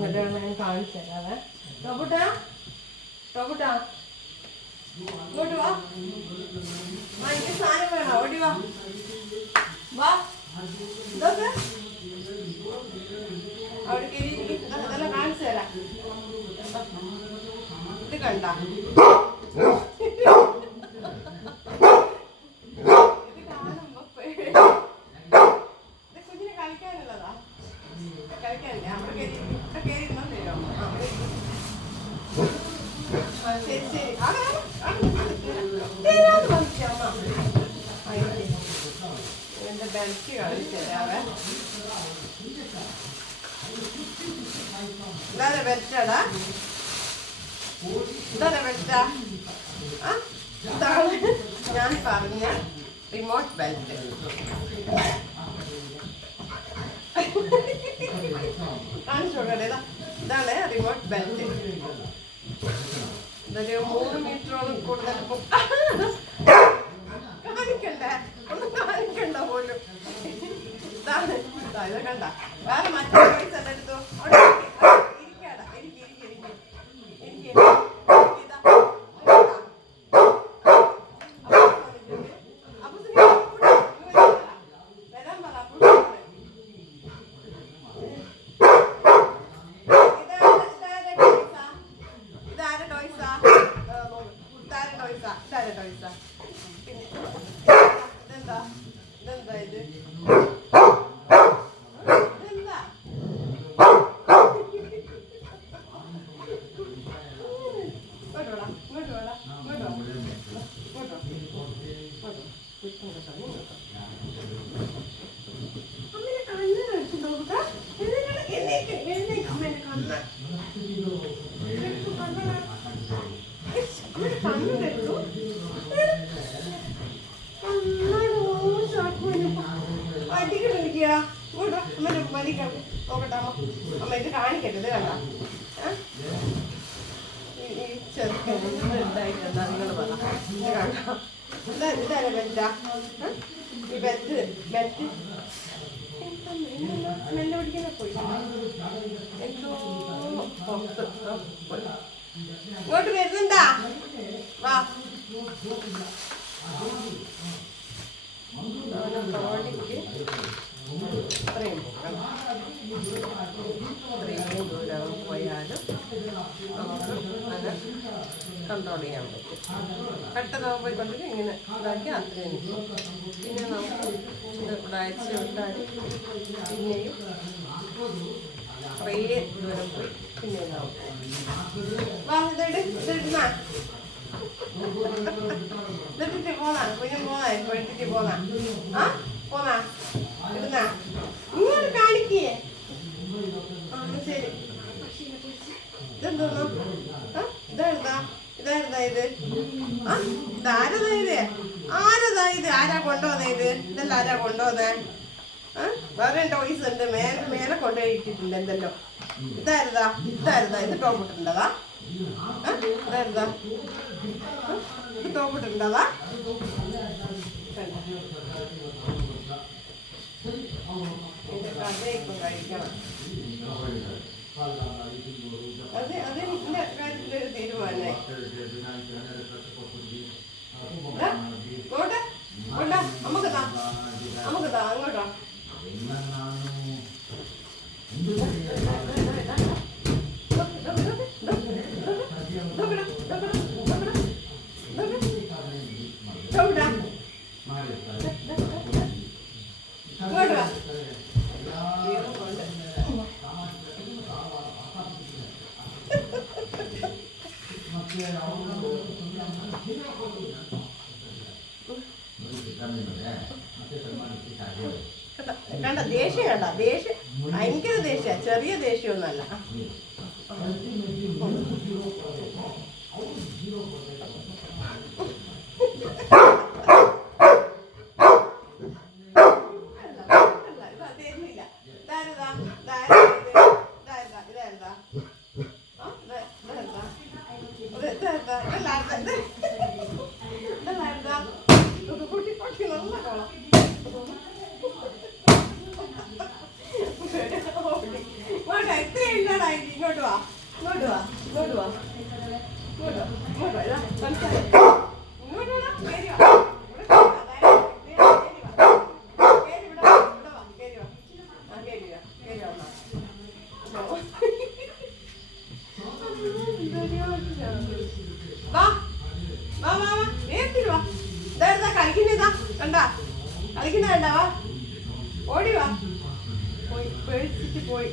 ഞാൻ കാണിച്ചു തരാവേ. ടോബുട്ടാ ടോബുട്ടാ ഇങ്ങോട്ട് വാ. എനിക്ക് സാധനം വേണോ? ഓടി വാ വാ. ഇതൊക്കെ അവിടെ ഇതെല്ലാം കാണിച്ചു തരാം. ഇത് കണ്ട കുഞ്ഞിനെ കളിക്കാനുള്ളതാ. കളിക്കാനില്ലേ? അവിടെ കയറി ഇരുന്നോ തരുമോ? ശരി ശരി. എന്റെ ബെൽറ്റ് കളിച്ചു തരാവേ. ഇതാരെ ബെൽറ്റാടാ? ഇതാരെ ബെൽറ്റാ? ഇതാണ് ഞാൻ പറഞ്ഞ റിമോട്ട് ബെൽറ്റ്. കാണിച്ചു കൊടുക്കട്ടെ. ഇതാണ് റിമോട്ട് ബെൽറ്റ്. ഇതൊരു 3 മീറ്ററോളം കൂടുതൽ കാണിക്കണ്ടേ? ഒന്നും കാണിക്കണ്ട പോലും. ഇതാണ് ഇത് കണ്ട. വേറെ മറ്റേ പൈസ എടുത്തു. ഇരിക്കാടാ. എനിക്ക് അമ്മ ഇത് കാണിക്കട്ടെ. ഇത് കണ്ട ഈ ചെറുക്കൻ എന്തായിട്ടെന്താ നിങ്ങൾ പറ. ഇത് കണ്ട ഇതാരെ ബെൽറ്റാ? ഈ ബെൽറ്റ് സ്മെല്ല് പിടിക്കുന്ന പോയി എന്തോ പുറത്ത് ഇങ്ങോട്ട് വരുന്നുണ്ടാ? വാ. ഇത്രയും ദൂരം പോയാലും നമുക്ക് അത് കൺട്രോൾ ചെയ്യാൻ പറ്റും. പെട്ടെന്ന് പോയിക്കൊണ്ടിട്ട് ഇങ്ങനെ ഇതാക്കി അത്രയും നിൽക്കും. പിന്നെ നമുക്ക് ഇത് ഒരാഴ്ച വിട്ടാൽ പിന്നെയും കുറേ ദൂരം പോയി പിന്നെയും നമുക്ക് ഇതിട്ടിട്ട് പോന്നാ കുഞ്ഞും പോന്നാ ഇപ്പൊ ഇട്ടിട്ട് പോന്നാ പോന്നാ ഇടുന്നാ ഇങ്ങോട്ട് കാണിക്കേ. ശരി. ഇതെന്തോന്നു? ഇതായിരുന്നാ ഇത്? ഇതാരതാ ഇത്? ആരതാ ഇത്? ആരാ കൊണ്ടുവന്നേ ഇത്? ഇതെല്ലാം ആരാ കൊണ്ടുവന്നേ? വേറെ ടോയ്സ് ഉണ്ട്. മേലെ കൊണ്ടുപോയി ഇട്ടിട്ടുണ്ട് എന്തെല്ലോ. ഇതായിരുന്നാ? ഇത് ടോപ്പിട്ടുണ്ടതാ? ഇതായിരുന്നാ? ഇത് ടോപ്പിട്ടുണ്ടതാ? കഥയിപ്പം കഴിക്കണം. അത് അതിന്റെ കാര്യത്തിലൊരു തീരുമാനമായി. നമുക്കതാ അങ്ങോട്ടോ. കണ്ട ദേഷ്യം കണ്ട ദേഷ്യം ഭയങ്കര ദേഷ്യ. ചെറിയ ദേഷ്യമൊന്നുമല്ല. ഇല്ലടാ ഇങ്ങോട്ട് വാ ഇങ്ങോട്ട് വാ ഇങ്ങോട്ട് വാ ഇങ്ങോട്ട് വാ ഇങ്ങോട്ട് വാ ഇതാ സംസാരം ഇങ്ങോട്ട് വാ കേറി വാ കളിക്കുന്നതാ കണ്ടാ കളിക്കുന്ന കണ്ടാ വാ ഓടി വാ പോയി പേടിച്ചിട്ട് പോയി